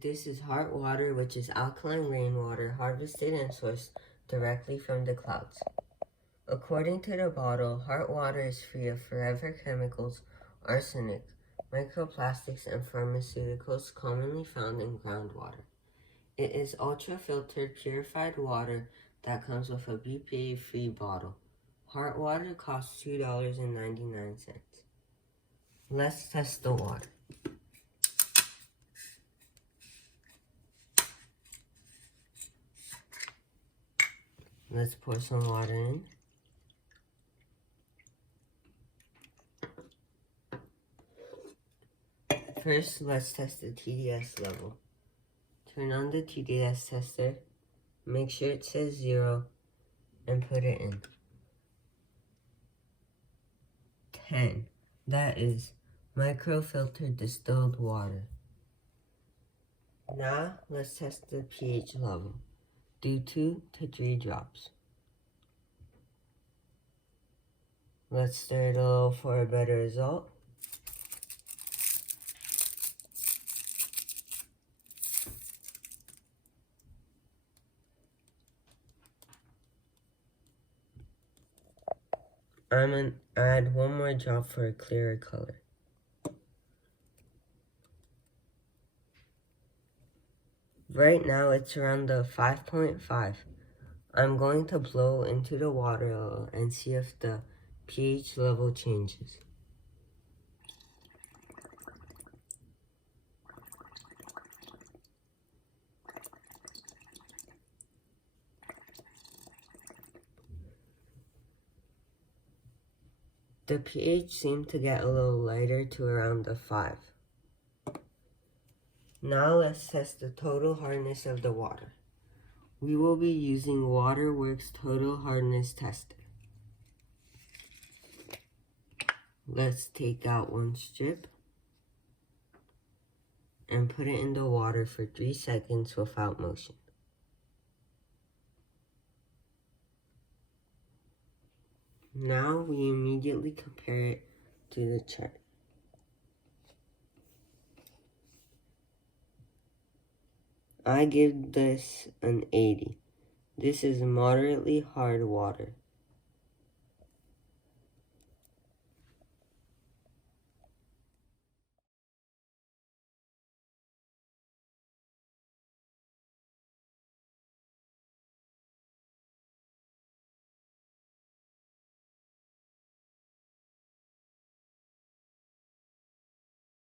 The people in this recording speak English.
This is hard water, which is alkaline rainwater harvested and sourced directly from the clouds. According to the bottle, hard water is free of forever chemicals, arsenic, microplastics, and pharmaceuticals commonly found in groundwater. It is ultra-filtered, purified water that comes with a BPA-free bottle. Hard water costs $2.99. Let's test the water. Let's pour some water in. First, let's test the TDS level. Turn on the TDS tester, make sure it says 0, and put it in. 10. That is microfiltered distilled water. Now, let's test the pH level. Do 2 to 3 drops. Let's stir it a little for a better result. I'm going to add one more drop for a clearer color. Right now it's around the 5.5. I'm going to blow into the water and see if the pH level changes. The pH seemed to get a little lighter to around the 5. Now let's test the total hardness of the water. We will be using Waterworks Total Hardness Tester. Let's take out one strip and put it in the water for 3 seconds without motion. Now we immediately compare it to the chart. I give this an 80. This is moderately hard water.